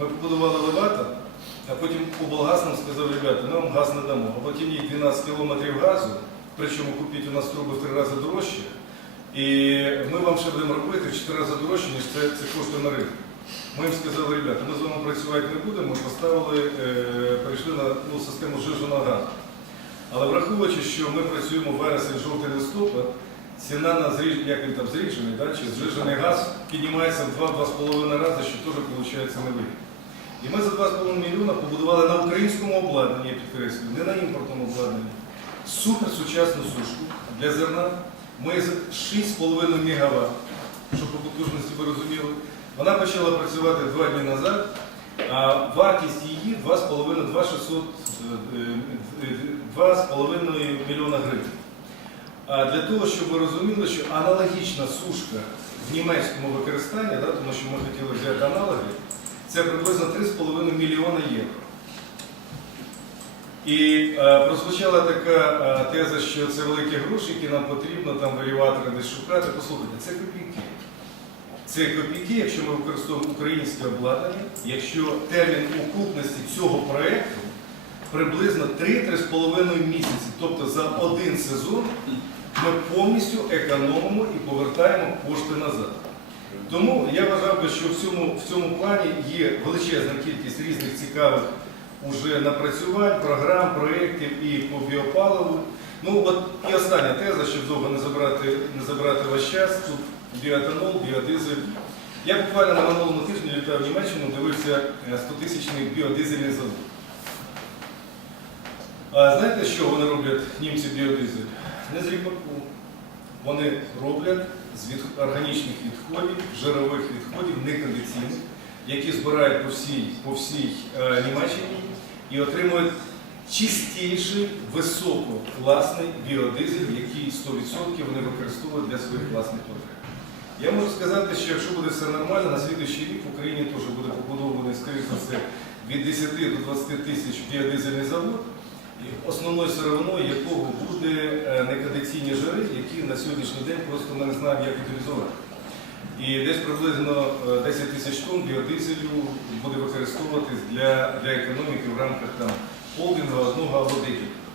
Ми побудували елеватор, а потім облгаз нам сказав, ребята, ми вам газ не дамо, а потім їй 12 кілометрів газу, причому купіть у нас труби в три рази дорожче, і ми вам ще будемо робити в 4 рази дорожче, ніж це, це коштує на ринку. Ми їм сказали, ребята, ми з вами працювати не будемо, поставили, е, перейшли на ну, систему зжиженого газу. Але враховуючи, що ми працюємо вересень, жовтий листопад, ціна на зріж, як він там зріжений, да, чи зріжений газ піднімається в 2-2,5 рази, що теж виходить не вигідно. І ми за 2,5 мільйона побудували на українському обладнанні, я підкреслюю, не на імпортному обладнанні, суперсучасну сушку для зерна. Ми з 6,5 МВт, щоб по потужності ви розуміли, вона почала працювати два дні назад, а вартість її 2,5 2,5 мільйона гривень. Для того, щоб ви розуміли, що аналогічна сушка в німецькому використанні, да, тому що ми хотіли взяти аналоги, це приблизно 3,5 мільйона євро. І е, прозвучала така е, теза, що це великі гроші, які нам потрібно там в десь шукати. Послухайте, це копійки. Це копійки, якщо ми використовуємо українське обладнання, якщо термін окупності цього проєкту приблизно 3-3,5 місяці, тобто за один сезон ми повністю економимо і повертаємо кошти назад. Тому я вважав би, що в цьому, в цьому плані є величезна кількість різних цікавих уже напрацювань, програм, проєктів і по біопаливу. Ну от і остання теза, щоб довго не забрати, не забрати ваш час, тут біоетанол, біодизель. Я буквально на минулому тижні літав в Німеччину, дивився 100-тисячний біодизельний завод. А знаєте, що вони роблять німці біодизель? Не з ріпаку. Вони роблять з від... органічних відходів, жирових відходів, некондиційних, які збирають по всій, по всій е, Німеччині і отримують чистіший, висококласний біодизель, який 100% вони використовують для своїх власних потреб. Я можу сказати, що якщо буде все нормально, на слідуючий рік в Україні теж буде побудований, скоріше за від 10 до 20 тисяч біодизельний завод, основною сировиною якого буде е, некондиційні жири, які на сьогоднішній день просто ми не знаємо, як утилізувати. І десь приблизно е, 10 тисяч тонн біодизелю буде використовуватись для, для економіки в рамках там, холдингу одного або декілька.